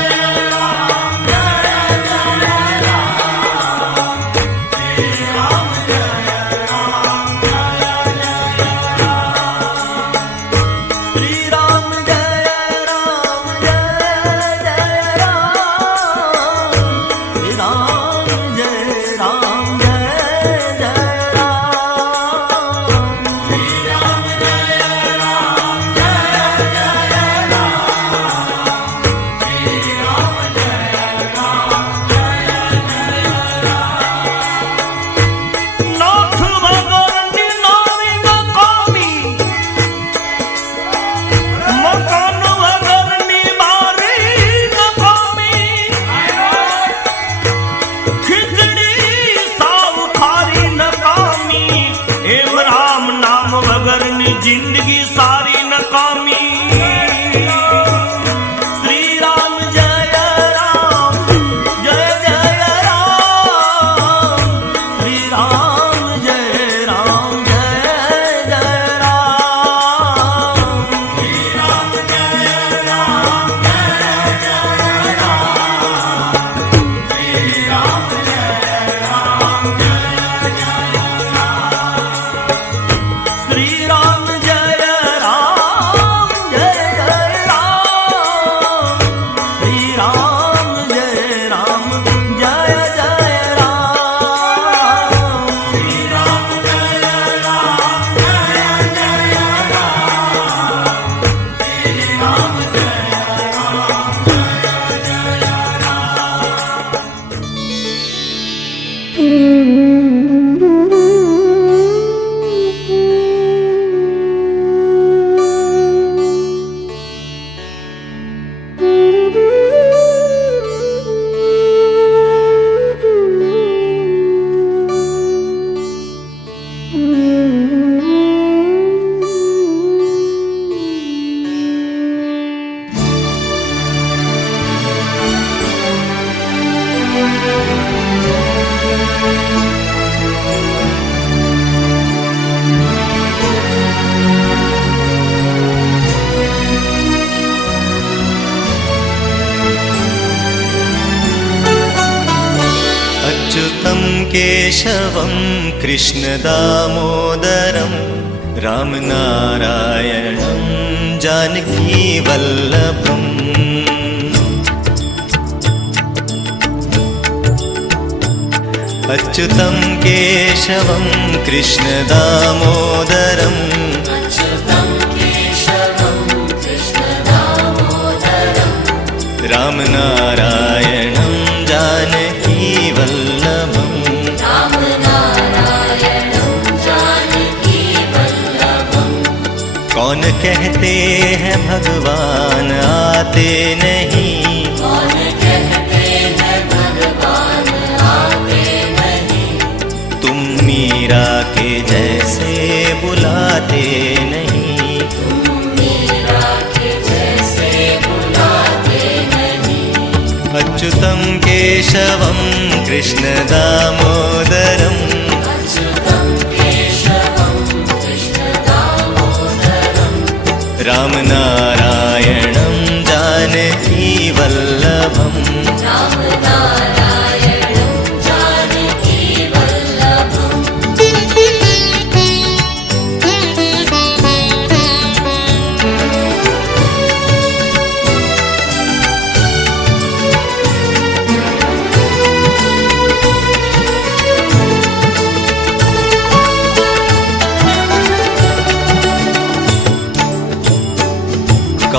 राम जय जय राम, श्री राम जय राम जय जय राम, श्री राम जय राम जय जय राम, श्री राम जय राम जय जय राम, श्री राम जय राम जय जय राम, श्री राम जय राम जय जय राम, श्री राम जय राम जय जय राम। नाथ भगवती नाविक कौमी, मकान भगवती बारीक कौमी, खिचड़ी साव खारी नकामी, एम राम नाम वगरनी जिंदगी सारी नकामी। श्री राम जय राम जय जय राम, श्री राम जय राम जय जय राम, श्री राम जय राम जय जय राम, श्री राम जय राम जय जय राम, श्री राम जय राम जय जय राम, श्री राम जय राम जय जय राम, श्री राम जय राम जय जय राम, श्री राम जय राम जय जय राम। अच्युतं केशवं कृष्णदामोदरं रामनारायणं जानकीवल्लभम्। अच्युतं केशवं कृष्णदामोदरं रामनारायणं जानकीवल्लभम्। कौन कहते हैं भगवान आते नहीं, कौन कहते हैं भगवान आते नहीं, तुम मीरा के जैसे बुलाते नहीं, तुम मीरा के जैसे बुलाते नहीं। अच्युतं केशवं कृष्णदामोदरं रामनारायणं जानकीवल्लभम्। रामनारायणं जानकीवल्लभम्।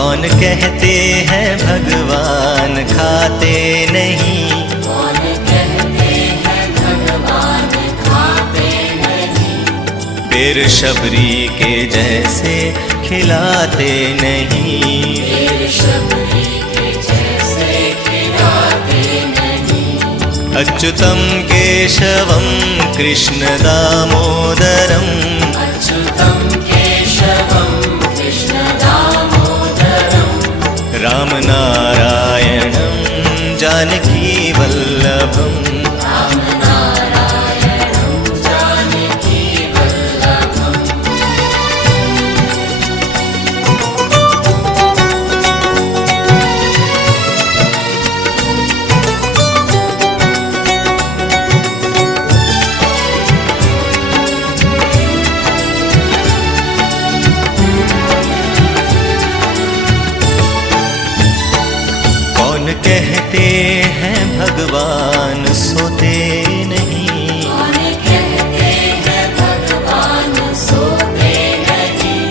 कौन कहते हैं भगवान खाते नहीं, कौन कहते हैं भगवान खाते नहीं, बेर शबरी के जैसे खिलाते नहीं, बेर शबरी के जैसे खिलाते नहीं। अच्युतम केशवम कृष्ण दामोदरम, अच्युतम केशवम कृष्ण दामोदरम, राम नारायणं जानकी वल्लभम, राम नारायणं जानकी वल्लभम। कौन कहते हैं भगवान सोते नहीं, कौन कहते हैं भगवान सोते नहीं,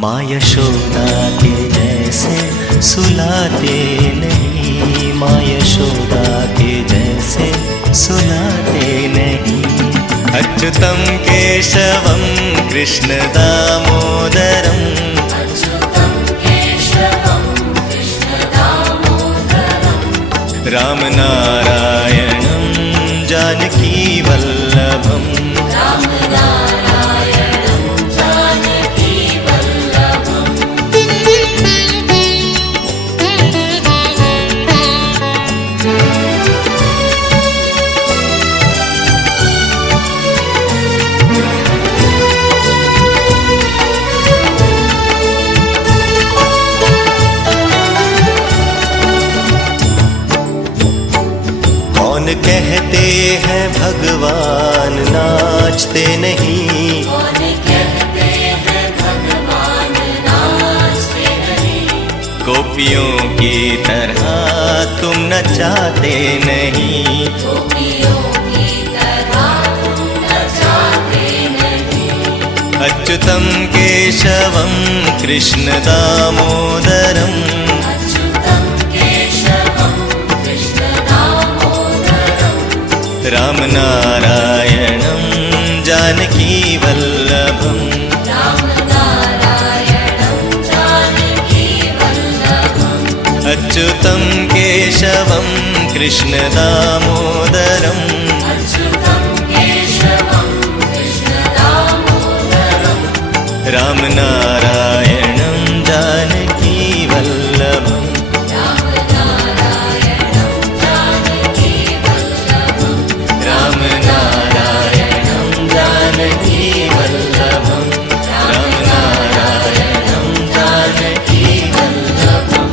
माँ यशोदा के जैसे सुलाते नहीं, माँ यशोदा के जैसे सुलाते नहीं। अच्युतम केशवम कृष्ण दामोदरम, अच्युतम केशवम कृष्ण दामोदरम, राम नारायणं जानकी वल्लभम, राम नारायणं जानकी वल्लभम। कौन कहते हैं भगवान नाचते नहीं, कौन कहते हैं भगवान नाचते नहीं, गोपियों की तरह तुम नचाते नहीं, गोपियों की तरह तुम नचाते नहीं। अच्युतम केशवम कृष्ण दामोदरम, अच्युतम केशवम कृष्ण दामोदरम, राम नारायणं जानकी वल्लभम, राम नारायणं जानकी वल्लभम। अच्युतम केशवम कृष्ण दामोदरम, अच्युतम केशवम कृष्ण दामोदरम, राम नारायणं जानकी वल्लभम, राम नारायणं जानकी वल्लभम, राम नारायणं जानकी वल्लभम, राम नारायणं जानकी वल्लभम।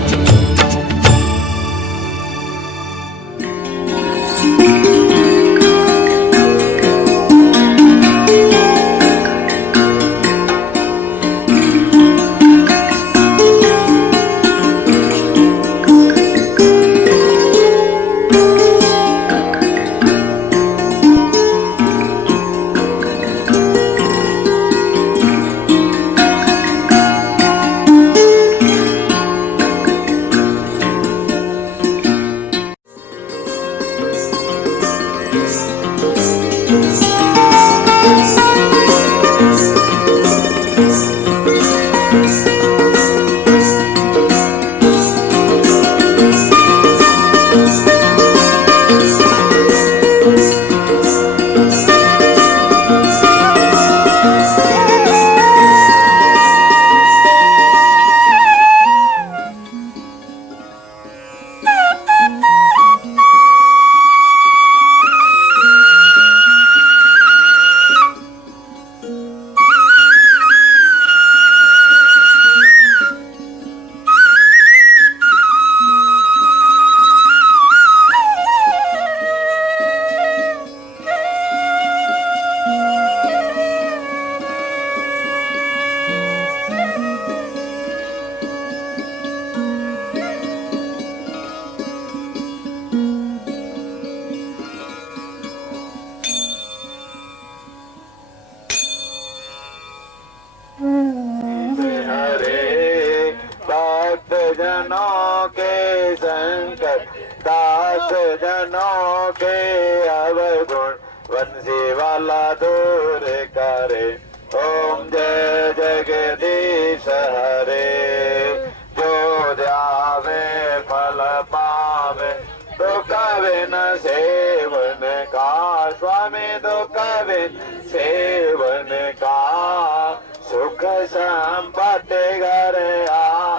काला दूर करे। ओम जय जगदीश हरे। जो ध्यावे फल पावे, दुख बिन सेवन का। स्वामी दुख बिन सेवन का। सुख संपत्ति घर आ,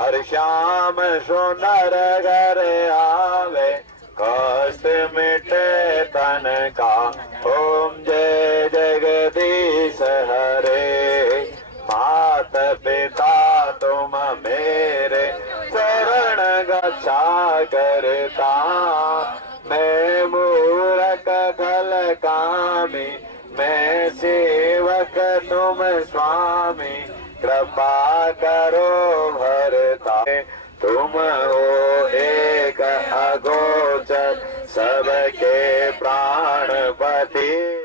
हर श्याम सुंदर घर आवे। कष्ट मिटे तन का। ओम जय जगदीश हरे। मात पिता तुम मेरे, शरण गच्छा करता। मैं मूरख खल कामी, मैं सेवक तुम स्वामी। कृपा करो भरता, तुम हो एक अगोचर, सबके प्राणपति।